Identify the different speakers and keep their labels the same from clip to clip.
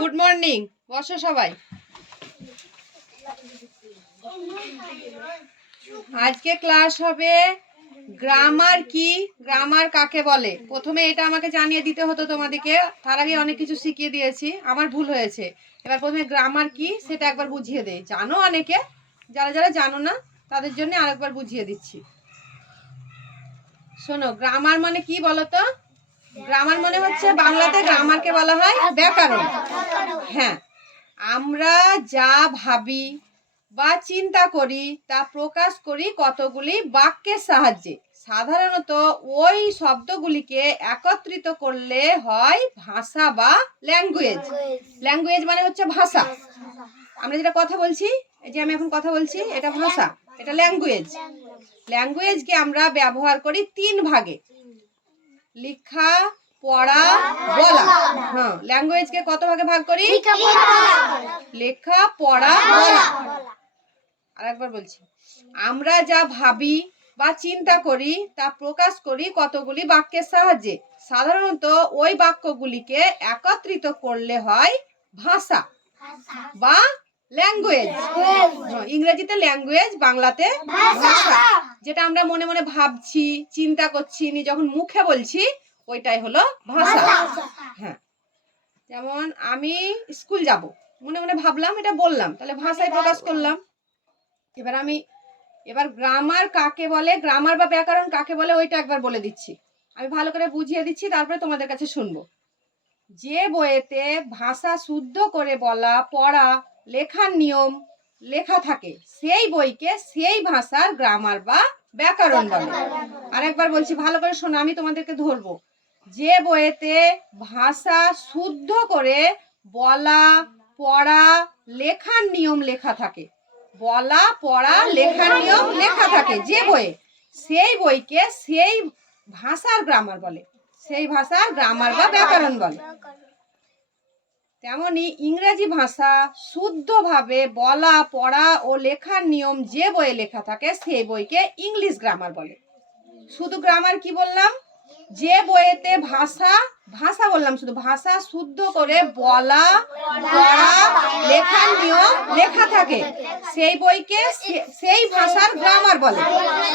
Speaker 1: Good morning. বসো সবাই। আজকে ক্লাস হবে গ্রামার কি, গ্রামার কাকে বলে? প্রথমে এটা আমাকে জানিয়ে দিতে হতো তোমাদেরকে। তার আগে অনেক কিছু শিখিয়ে দিয়েছি। আমার ভুল হয়েছে। এবার প্রথমে গ্রামার কি, সেটা একবার বুঝিয়ে দেয় জানো অনেকে? যারা যারা জানো না, তাদের জন্য আরেকবার বুঝিয়ে দিচ্ছি। শোনো, গ্রামার মানে কি বলো তো গ্রামার মানে হচ্ছে বাংলাতে গ্রামারকে বলা হয় ব্যাকরণ। হ্যাঁ আমরা যা ভাবি বা চিন্তা করি, তা প্রকাশ করি কতগুলি বাক্যের সাহায্যে। সাধারণত ওই শব্দগুলিকে একত্রিত করলে হয় ভাষা বা ল্যাঙ্গুয়েজ ল্যাঙ্গুয়েজ মানে হচ্ছে ভাষা। আমরা যেটা কথা বলছি, এই যে আমি এখন কথা বলছি, এটা ভাষা, এটা ল্যাঙ্গুয়েজ ল্যাঙ্গুয়েজকে আমরা ব্যবহার করি তিন ভাগে। লেখা পড়া বলা। হ্যাঁ ল্যাঙ্গুয়েজকে কত ভাগে ভাগ করি? লেখা পড়া বলা। আরেকবার বলছি। আমরা যা ভাবি বা চিন্তা করি তা প্রকাশ করি কতগুলি বাক্যের সাহায্যে। সাধারণত ওই বাক্যগুলিকে একত্রিত করলে হয় ভাষা। বা ল্যাঙ্গুয়েজ ইংরেজিতে ল্যাঙ্গুয়েজ বাংলাতে ভাষা। যেটা আমরা মনে মনে ভাবছি চিন্তা করছি নি যখন মুখে বলছি ওইটাই হলো ভাষা। হ্যাঁ। যেমন আমি স্কুল যাব। মনে মনে ভাবলাম এটা বললাম। তাহলে ভাষায় প্রকাশ করলাম। এবার আমি এবার গ্রামার কাকে বলে গ্রামার বা ব্যাকরণ কাকে বলে ওইটা একবার বলে দিচ্ছি। আমি ভালো করে বুঝিয়ে দিচ্ছি তারপরে তোমাদের কাছে শুনব। যে বইয়েতে ভাষা শুদ্ধ করে বলা পড়া লেখার নিয়ম লেখা থাকে। সেই বইকে সেই ভাষার গ্রামার বা ব্যাকরণ বলে। আরেকবার বলছি, ভালো করে শোনো, আমি তোমাদেরকে ধরবো। যে বইয়েতে ভাষা শুদ্ধ করে বলা, পড়া, লেখার নিয়ম লেখা থাকে। বলা, পড়া, লেখার নিয়ম লেখা থাকে যে বইয়ে। সেই বইকে সেই ভাষার গ্রামার বলে। সেই ভাষার গ্রামার বা ব্যাকরণ বলে। তেমনি ইংরেজি ভাষা শুদ্ধভাবে বলা, পড়া ও লেখার নিয়ম যে বইয়ে লেখা থাকে সেই বইকে ইংলিশ গ্রামার বলে। শুধু গ্রামার কি বললাম? যে বইয়েতে ভাষা ভাষা বললাম শুধু, ভাষা শুদ্ধ করে বলা, পড়া, লেখার নিয়ম লেখা থাকে, সেই বইকে সেই ভাষার গ্রামার বলে।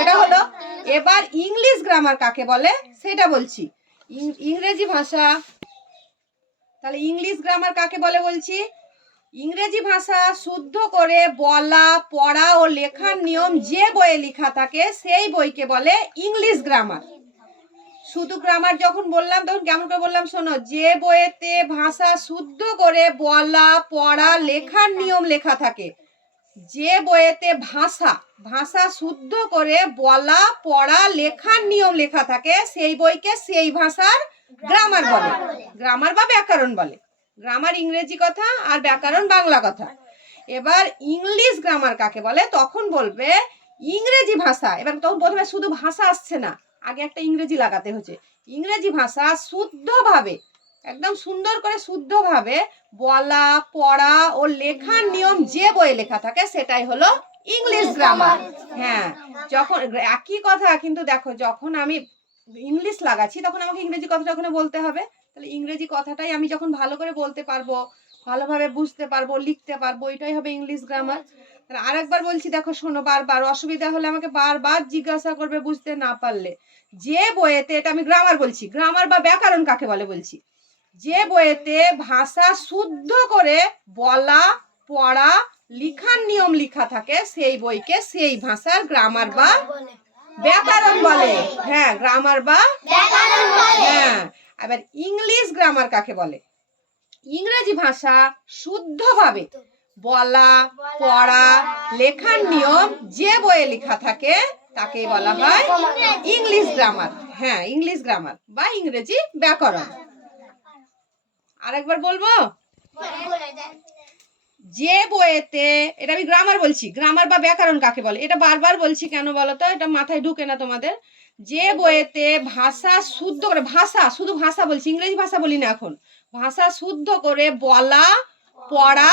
Speaker 1: এটা হলো, এবার ইংলিশ গ্রামার কাকে বলে? সেটা বলছি। ইংরেজি ভাষা তাহলে ইংলিশ গ্রামার কাকে বলে বলছি? ইংরেজি ভাষা শুদ্ধ করে বলা, পড়া ও লেখার নিয়ম যে বইয়ে লেখা থাকে সেই বইকে বলে ইংলিশ গ্রামার শুধু গ্রামার যখন বললাম, তখন কেমন করে বললাম শোনো, যে বইয়েতে ভাষা শুদ্ধ করে বলা, পড়া, লেখার নিয়ম লেখা থাকে, যে বইয়েতে ভাষা ভাষা শুদ্ধ করে বলা, পড়া, লেখার নিয়ম লেখা থাকে, সেই বইকে সেই ভাষার গ্রামার বলে। গ্রামার বা ব্যাকরণ বলে। গ্রামার ইংরেজি কথা আর ব্যাকরণ বাংলা কথা। এবার ইংলিশ গ্রামার কাকে বলে? তখন বলবে ইংরেজি ভাষা। এবার তখন প্রথমে শুধু ভাষা আসছে না আগে একটা ইংরেজি লাগাতে হচ্ছে। ইংরেজি ভাষা শুদ্ধভাবে একদম সুন্দর করে শুদ্ধভাবে বলা পড়া ও লেখার নিয়ম যে বইয়ে লেখা থাকে সেটাই হলো ইংলিশ গ্রামার হ্যাঁ যখন একই কথা কিন্তু দেখো যখন আমি ইংলিশ লাগাচ্ছি, তখন আমাকে ইংরেজি কথাটা ওখানে বলতে হবে। তাহলে ইংরেজি কথাটাই আমি যখন ভালো করে বলতে পারব, ভালোভাবে বুঝতে পারব, লিখতে পারব, এটাই হবে ইংলিশ গ্রামার তাহলে আরেকবার বলছি, দেখো শোনো, বারবার অসুবিধা হলে আমাকে বারবার জিজ্ঞাসা করবে বুঝতে না পারলে। যে বইয়েতে, এটা আমি গ্রামার বলছি গ্রামার বা ব্যাকরণ কাকে বলে বলছি? যে বইয়েতে ভাষা শুদ্ধ করে বলা, পড়া, লিখার নিয়ম লেখা থাকে, সেই বইকে সেই ভাষার গ্রামার বা ব্যাকরণ বলে। হ্যাঁ গ্রামার বা হ্যাঁ এবার ইংলিশ গ্রামার কাকে বলে? ইংরেজি ভাষা শুদ্ধভাবে বলা পড়া লেখার নিয়ম যে বইয়ে লেখা থাকে তাকে বলা হয় ইংলিশ গ্রামার হ্যাঁ ইংলিশ গ্রামার বা ইংরেজি ব্যাকরণ। আরেকবার বলব? যে বইয়েতে, এটা আমি গ্রামার বলছি গ্রামার বা ব্যাকরণ কাকে বলে? এটা বারবার বলছি কেন বলো তো? এটা মাথায় ঢুকে না তোমাদের। যে বইয়েতে ভাষা শুদ্ধ করে, ভাষা, শুধু ভাষা বলছি, ইংরেজি ভাষা বলি না এখন। ভাষা শুদ্ধ করে বলা, পড়া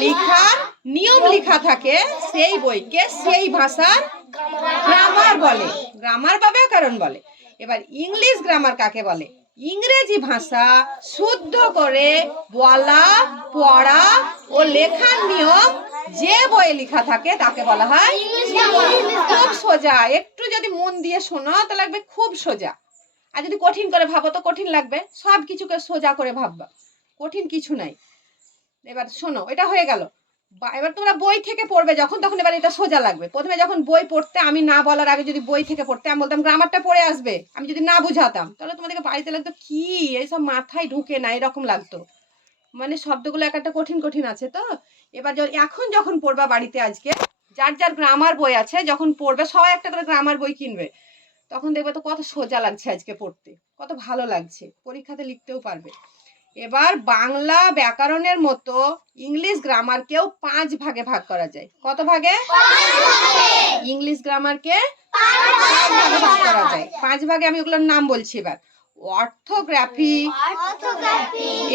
Speaker 1: লেখার নিয়ম লেখা থাকে, সেই বইকে সেই ভাষার গ্রামার বলে। গ্রামার বা ব্যাকরণ বলে। এবার ইংলিশ গ্রামার কাকে বলে? ইংরেজি ভাষা শুদ্ধ করে বলা, পড়া ও লেখার নিয়ম যে বইয়ে লেখা থাকে তাকে বলা হয় খুব সোজা। একটু যদি মন দিয়ে শোনো, তো লাগবে খুব সোজা। আর যদি কঠিন করে ভাবো, তো কঠিন লাগবে। সব কিছুকে সোজা করে ভাববা। কঠিন কিছু নাই। এবার শোনো, এটা হয়ে গেল। এবার তোমরা বই থেকে পড়বে যখন, তখন এবার এটা সোজা লাগবে। প্রথমে যখন বই পড়তে, আমি না বলার আগে যদি বই থেকে পড়তে, আমি বলতাম গ্রামারটা পড়ে আসবে। আমি যদি না বুঝাতাম, তাহলে তোমাদেরকে বাড়িতে লাগতো, কি? এইসব মাথায় ঢুকে না, এরকম লাগতো। মানে শব্দগুলো এক একটা কঠিন কঠিন আছে তো? এবার এখন যখন পড়বা বাড়িতে আজকে, যার যার গ্রামার বই আছে, যখন পড়বে, সবাই একটা করে গ্রামার বই কিনবে। তখন দেখবে তো কত সোজা লাগছে আজকে পড়তে, কত ভালো লাগছে। পরীক্ষাতে লিখতেও পারবে। এবার বাংলা ব্যাকরণের মতো ইংলিশ গ্রামারকেও পাঁচ ভাগে ভাগ করা যায়। কত ভাগে? ইংলিশ গ্রামারকে পাঁচ ভাগে ভাগ করা যায়। পাঁচ ভাগে আমি ওগুলোর নাম বলছি এবার। Orthography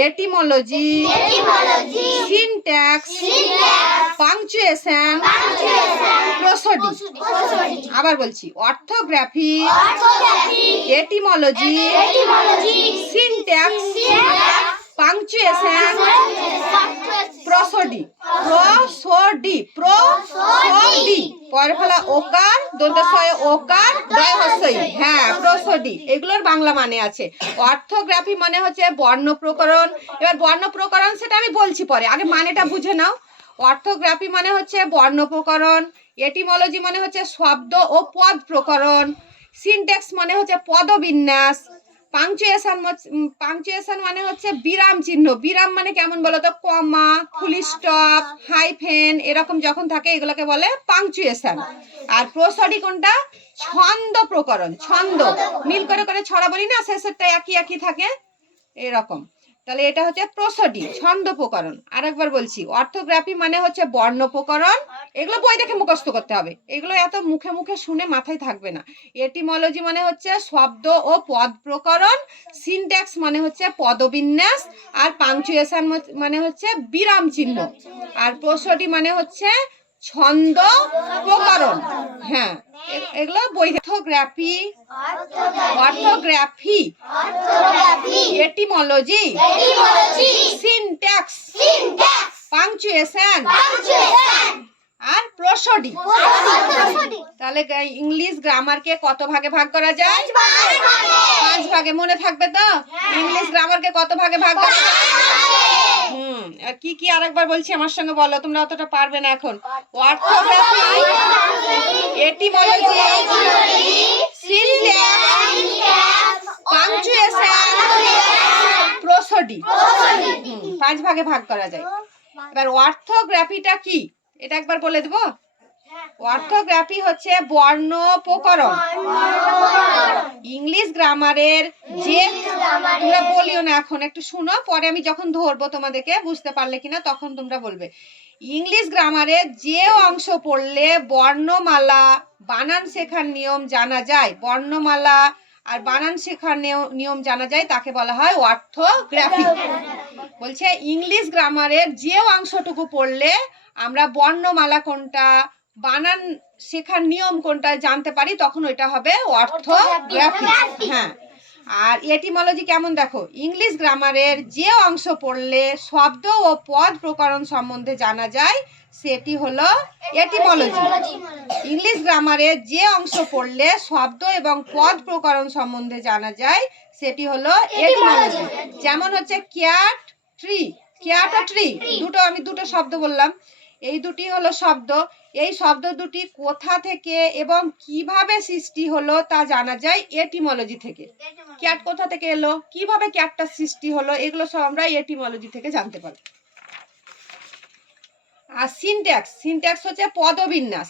Speaker 1: etymology syntax punctuation prosody আবার বলছি orthography etymology syntax punctuation prosody. Prosody prosody. পরে ফেলা ওকার ওকার হ্যাঁ এগুলোর বাংলা মানে আছে। অর্থোগ্রাফি মানে হচ্ছে বর্ণ প্রকরণ। এবার বর্ণ প্রকরণ সেটা আমি বলছি পরে। আগে মানেটা বুঝে নাও। অর্থোগ্রাফি মানে হচ্ছে বর্ণ প্রকরণ। এটিমোলজি মানে হচ্ছে শব্দ ও পদ প্রকরণ। সিনটেক্স মানে হচ্ছে পদবিন্যাস। পাংচুয়েশন পাংচুয়েশন মানে হচ্ছে বিরাম চিহ্ন। বিরাম মানে কেমন বলো তো কমা ফুলি স্টপ, হাইফেন, এরকম যখন থাকে এগুলোকে বলে পাংচুয়েশন। আর প্রসডি কোনটা? ছন্দ প্রকরণ, ছন্দ। মিল করে করে ছড়া বলি না, শেষেরটা একই একই থাকে। এরকম। তাহলে এটা হচ্ছে প্রসডি ছন্দ প্রকরণ আরেকবার বলছি, অর্থোগ্রাফি মানে হচ্ছে বর্ণ প্রকরণ এগুলো বই দেখে মুখস্থ করতে হবে। এগুলো এত মুখে মুখে শুনে মাথায় থাকবে না। এটিমোলজি মানে হচ্ছে শব্দ ও পদ প্রকরণ, সিনট্যাক্স মানে হচ্ছে পদবিন্যাস, আর পাংচুয়েশন মানে হচ্ছে বিরাম চিহ্ন। আর প্রসডি মানে হচ্ছে ছন্দ প্রকরণ। হ্যাঁ এগুলো বই অর্থোগ্রাফি এটিমোলজি সিনট্যাক্স পাংচুয়েশন আর প্রসডি। তাহলে ইংলিশ গ্রামারকে কত ভাগে ভাগ করা যায়? পাঁচ ভাগে। মনে থাকবে তো? ইংলিশ গ্রামারকে কত ভাগে ভাগ করা যায়? হুম। কি কি আরেকবার বলছি আমার সঙ্গে বলো তোমরা অতটা পারবে না এখন। অর্থোগ্রাফি। এটিমোলজি বলো পাংচুয়েশন প্রসডি। পাঁচ ভাগে ভাগ করা যায়। এবার অর্থোগ্রাফিটা কি? এটা একবার বলে দেবো। অর্থোগ্রাফি হচ্ছে বর্ণ প্রকরণ। ইংলিশ গ্রামারের যে তোমরা বলিও না এখন, একটু শুনো, পরে আমি যখন ধরবো তোমাদেরকে, বুঝতে পারলে কিনা, তখন তোমরা বলবে। ইংলিশ গ্রামারে যে অংশ পড়লে বর্ণমালা, বানান শেখার নিয়ম জানা যায়। বর্ণমালা আর বানান শেখার নিয়ম জানা যায়, তাকে বলা হয় অর্থোগ্রাফি। বলছে, ইংলিশ গ্রামারের যে অংশটুকু পড়লে আমরা বর্ণমালা কোনটা বানান শেখার নিয়ম কোনটা জানতে পারি তখন ওইটা হবে অর্থোগ্রাফি হ্যাঁ। আর এটিমোলজি কেমন দেখো? ইংলিশ গ্রামারের যে অংশ পড়লে শব্দ ও পদ প্রকরণ সম্বন্ধে জানা যায় সেটি হলো এটিমোলজি ইংলিশ গ্রামারের যে অংশ পড়লে শব্দ এবং পদ প্রকরণ সম্বন্ধে জানা যায় সেটি হলো এটিমোলজি যেমন হচ্ছে ক্যাট ট্রি ক্যাট ও ট্রি দুটো আমি দুটো শব্দ বললাম। এই দুটি হলো শব্দ। এই শব্দ দুটি কোথা থেকে এবং কীভাবে সৃষ্টি হলো তা জানা যায় এটিমোলজি থেকে। ক্যাট কোথা থেকে এলো? কীভাবে ক্যাটটা সৃষ্টি হলো? এগুলো সব আমরা এটিমোলজি থেকে জানতে পারি আর সিনট্যাক্স সিনট্যাক্স হচ্ছে পদবিন্যাস।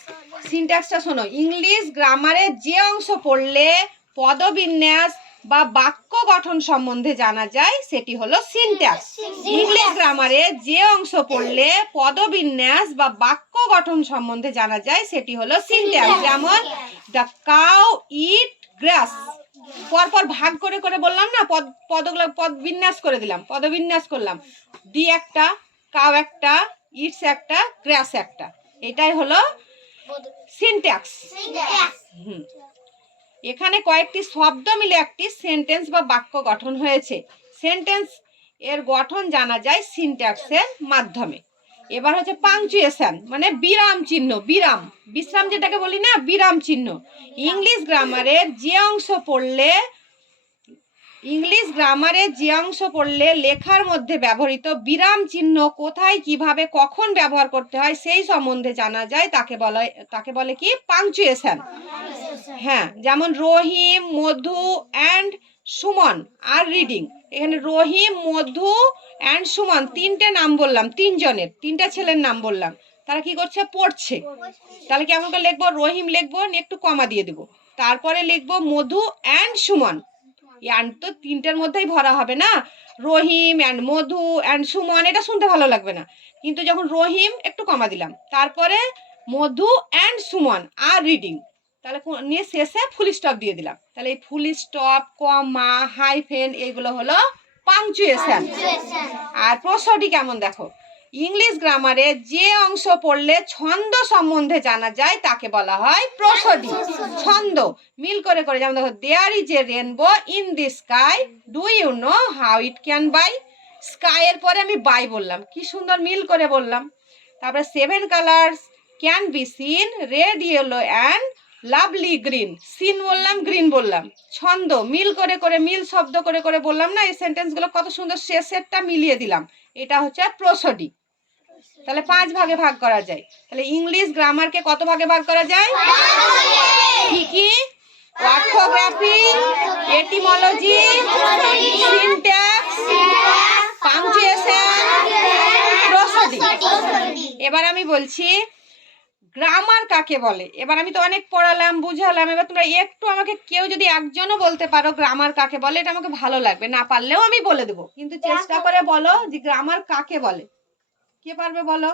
Speaker 1: সিনট্যাক্সটা শোনো ইংলিশ গ্রামারে যে অংশ পড়লে পদবিন্যাস বা বাক্য গঠন সম্বন্ধে জানা যায় সেটি হলো সিনট্যাক্স ইংলিশ গ্রামারে যে অংশ পড়লে পদবিন্যাস বা বাক্য গঠন সম্বন্ধে জানা যায় সেটি হলো সিনট্যাক্স যেমন দ্য কাউ ইট গ্রাস পরপর ভাগ করে করে বললাম না পদ পদগুলো পদ বিন্যাস করে দিলাম পদবিন্যাস করলাম। ডি একটা কাউ একটা ইটস একটা গ্রাস একটা। এটাই হলো সিনট্যাক্স হুম। এখানে কয়েকটি শব্দ মিলে একটি সেন্টেন্স বা বাক্য গঠন হয়েছে। সেন্টেন্স এর গঠন জানা যায় সিনট্যাক্সের মাধ্যমে। এবার হচ্ছে পাংচুয়েশন মানে বিরাম চিহ্ন, বিরাম। বিশ্রাম যেটাকে বলি না, বিরাম চিহ্ন। ইংলিশ গ্রামারের যে অংশ পড়লে ইংলিশ গ্রামারের যে অংশ পড়লে লেখার মধ্যে ব্যবহৃত বিরাম চিহ্ন কোথায়, কীভাবে, কখন ব্যবহার করতে হয়, সেই সম্বন্ধে জানা যায়, তাকে বলে তাকে বলে কি? পাংচুয়েশন হ্যাঁ যেমন রহিম, মধু অ্যান্ড সুমন, আর রিডিং এখানে রহিম, মধু অ্যান্ড সুমন, তিনটে নাম বললাম, তিনজনের, তিনটা ছেলের নাম বললাম। তারা কি করছে? পড়ছে। তাহলে কেমন করে লিখব? রহিম লিখব একটু কমা দিয়ে দেবো। তারপরে লিখব মধু অ্যান্ড সুমন। অ্যান্ড তো তিনটের মধ্যেই ভরা হবে না? রহিম অ্যান্ড মধু অ্যান্ড সুমন এটা শুনতে ভালো লাগবে না। কিন্তু যখন রহিম একটু কমা দিলাম তারপরে মধু অ্যান্ড সুমন আর রিডিং তাহলে নিয়ে শেষে ফুল স্টপ দিয়ে দিলাম। তাহলে এই ফুল স্টপ কমা হাইফেন এগুলো হলো পাংচুয়েশন আর প্রশ্নটি কেমন দেখো? ইংলিশ গ্রামারে যে অংশ পড়লে ছন্দ সম্বন্ধে জানা যায়, তাকে বলা হয় প্রসডি ছন্দ। মিল করে করে, যেমন দেখো there is a rainbow in the sky do you know how it can by sky এর পরে আমি বাই বললাম। কি সুন্দর মিল করে বললাম। তারপরে seven colours can be seen red yellow and lovely green seen বললাম গ্রিন বললাম। ছন্দ। মিল করে করে, মিল শব্দ করে করে বললাম না, এই সেন্টেন্সগুলো কত সুন্দর শেষেরটা মিলিয়ে দিলাম। এটা হচ্ছে প্রসডি। তাহলে পাঁচ ভাগে ভাগ করা যায়। তাহলে ইংলিশ গ্রামারকে কত ভাগে ভাগ করা যায়? কি কি orthography etymology syntax punctuation prosody. এবার আমি বলছি গ্রামার কাকে বলে? এবার আমি তো অনেক পড়ালাম বুঝালাম এবার তোমরা একটু আমাকে কেউ যদি একজনও বলতে পারো গ্রামার কাকে বলে এটা আমাকে ভালো লাগবে। না পারলেও আমি বলে দেবো। কিন্তু চেষ্টা করে বলো যে গ্রামার কাকে বলে। কে পারবে বলো?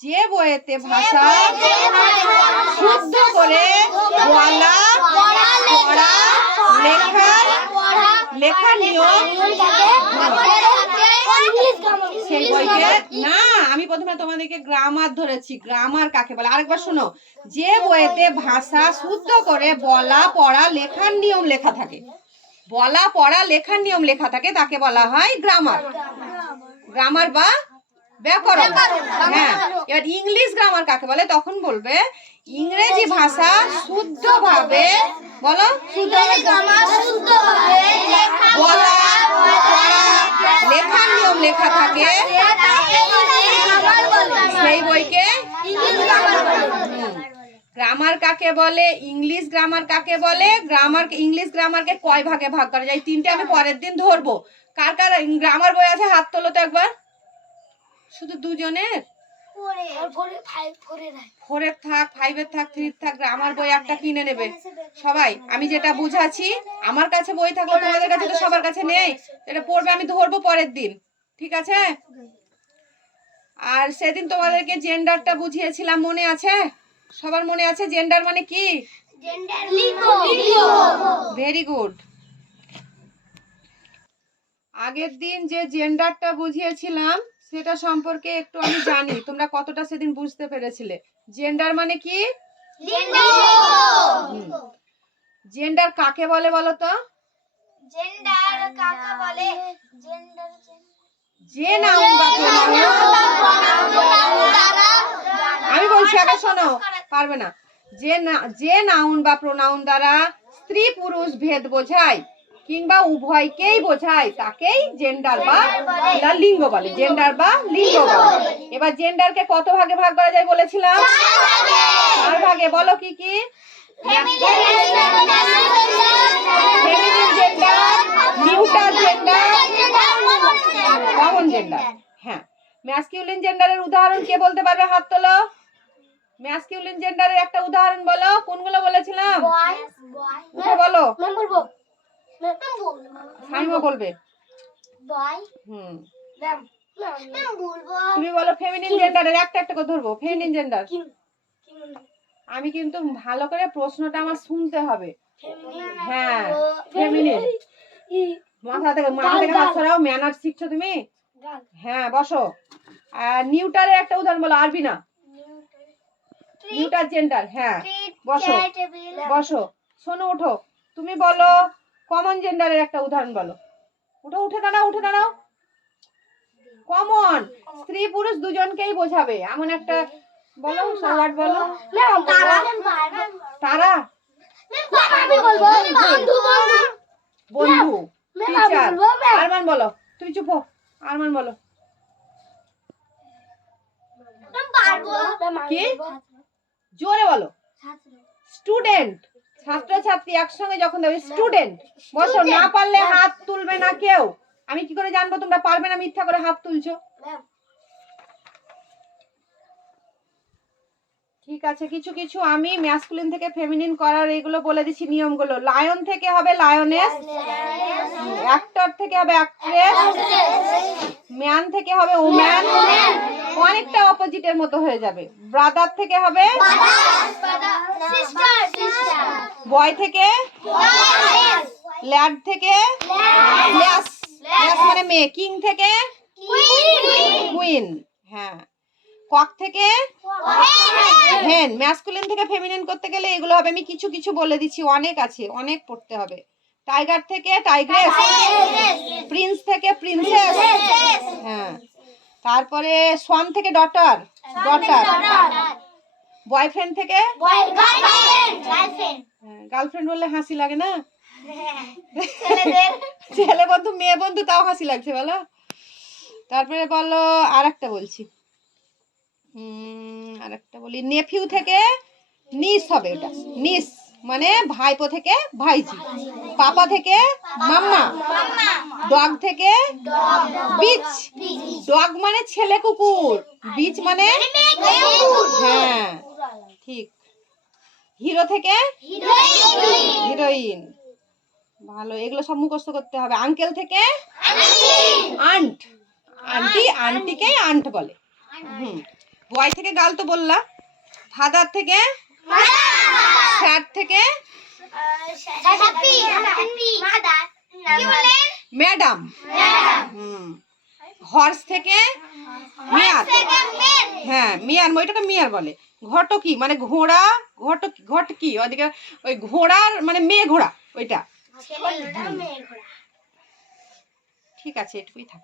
Speaker 1: যে বইয়েতে ভাষা শুদ্ধ করে বলা পড়া লেখা লেখার নিয়ম সেই বইকে না আমি প্রথমে তোমাদেরকে গ্রামার ধরেছি। গ্রামার কাকে বলে? আরেকবার শোনো। যে বইতে ভাষা শুদ্ধ করে বলা পড়া লেখার নিয়ম লেখা থাকে। বলা পড়া লেখার নিয়ম লেখা থাকে তাকে বলা হয় গ্রামার গ্রামার বা ব্যাকরণ। হ্যাঁ এবার ইংলিশ গ্রামার কাকে বলে? তখন বলবে ইংরেজি ভাষা শুদ্ধভাবে বলো? বলা পড়া লেখার নিয়ম লেখা থাকে। সেই বইকে গ্রামার কাকে বলে ইংলিশ গ্রামার কাকে বলে গ্রামার ইংলিশ গ্রামারকে কয় ভাগে ভাগ করা যায়? তিনটে আমি পরের দিন ধরবো। কার কার গ্রামার বই আছে? হাত তোলো তো একবার। শুধু দুজনের? ফোরের থাক ফাইভের থাক থ্রির থাক গ্রামার বই একটা কিনে নেবে। সবাই আমি যেটা বুঝাচ্ছি আমার কাছে বই থাকলে তোমাদের কাছে তো সবার কাছে নেই। এটা পড়বে আমি ধরবো পরের দিন ঠিক আছে? আর সেদিন তোমাদেরকে জেন্ডারটা বুঝিয়েছিলাম মনে আছে? সবার মনে আছে? জেন্ডার মানে কি? ভেরি গুড আগের দিন যে জেন্ডারটা বুঝিয়েছিলাম সেটা সম্পর্কে একটু আমি জানি। তোমরা কতটা সেদিন বুঝতে পেরেছিলে? জেন্ডার মানে কি? জেন্ডার কাকে বলে বলো? তো
Speaker 2: জেন্ডার কাকে বলে? জেন্ডার
Speaker 1: যে নাউন বা আমি বলছি আগে শোনো পারবে না। যে না যে নাউন বা প্রোনাউন দ্বারা স্ত্রী পুরুষ ভেদ বোঝায় কিংবা উভয়কেই বোঝায় তাকেই জেন্ডার বা লিঙ্গ বলে। জেন্ডার বা লিঙ্গ বলে। এবার জেন্ডারকে কত ভাগে ভাগ করা যায় বলেছিলাম? চার ভাগে। বলো কি কি? হ্যাঁ। ম্যাসকিউলিন জেন্ডারের উদাহরণ কে বলতে পারবে? হাত তোলো। ম্যাসকিউলিন জেন্ডারের একটা উদাহরণ বলো। কোনগুলো বলেছিলাম? উঠে বলো। সাইমা বলবে। হুম। তুমি বলো ফেমিনিন জেন্ডারের একটা একটা করে ধরবো। ফেমিনিন জেন্ডার আমি কিন্তু ভালো করে প্রশ্নটা আমার শুনতে হবে। হ্যাঁ ফেমিনিন মাথা থেকে মাথা থেকে হাত সরাও ম্যানার শিখছো তুমি? হ্যাঁ বসো। আর নিউটারের একটা উদাহরণ বলো আরবি না? নিউটার জেন্ডার হ্যাঁ বসো। বসো। শোনো ওঠো। তুমি বলো কমন জেন্ডারের একটা উদাহরণ বলো। উঠো উঠে দাঁড়াও উঠে দাঁড়াও। কমন স্ত্রী পুরুষ দুজনকেই বোঝাবে। এমন একটা বলো ওয়ার্ড বলো।
Speaker 2: তারা
Speaker 1: তারা?
Speaker 2: আমি বলব বন্ধু। বন্ধু
Speaker 1: বন্ধু টিচার
Speaker 2: আমি বলব, ম্যাম।
Speaker 1: আরমান বলো তুমি চুপ আরমান বলো। কি? জোরে বলো। স্টুডেন্ট ছাত্র ছাত্রী একসঙ্গে যখন দেবে স্টুডেন্ট বসো না পারলে হাত তুলবে না কেউ। আমি কি করে জানব তোমরা পারবে না মিথ্যা করে হাত তুলছো? ঠিক আছে কিছু কিছু আমি ম্যাসকুলিন থেকে ফেমিনিন করার এগুলো বলে দিচ্ছি নিয়মগুলো। লায়ন থেকে হবে লায়নেস অ্যাক্টর থেকে হবে অ্যাক্ট্রেস ম্যান থেকে হবে ওম্যান অনেকটা অপোজিটের মতো হয়ে যাবে। ব্রাদার থেকে হবে বয় থেকে ল্যাড থেকে ল্যাস ল্যাস মানে মেয়ে কিং থেকে কুইন হ্যাঁ। কক থেকে? হেন ম্যাসকুলিন থেকে ফেমিনিন করতে গেলে এগুলো হবে আমি কিছু কিছু বলে দিচ্ছি অনেক আছে অনেক পড়তে হবে। টাইগার থেকে টাইগ্রেস প্রিন্স থেকে প্রিন্সেস হ্যাঁ। তারপরে সোয়ান থেকে ডটার ডটার বয়ফ্রেন্ড থেকে? গার্লফ্রেন্ড বললে হাসি লাগে না? ছেলে বন্ধু মেয়ে বন্ধু তাও হাসি লাগছে বলো। তারপরে বলো আর একটা বলছি। আর একটা বলি নেফিউ থেকে নিস হবে ওটা নিস মানে ভাইপো থেকে ভাইজি পাপা থেকে মাম্মা। ডগ থেকে বিচ ডগ মানে ছেলে কুকুর। বিচ মানে হ্যাঁ ঠিক। হিরো থেকে হিরোইন ভালো এগুলো সব মুখস্থ করতে হবে। আঙ্কেল থেকে আন্ট আন্টি আন্টিকেই আন্ট বলে। হুম। বয় থেকে গাল তো বললা ফাদার থেকে স্যার থেকে ম্যাডাম। হর্স থেকে মেয়ার। হ্যাঁ মেয়ার ওইটাকে মেয়ার বলে। ঘটকি মানে ঘোড়া ঘটক ঘটকি ওদিকে ওই ঘোড়ার মানে মেয়ে ঘোড়া ওইটা। ঠিক আছে এটুকুই থাক।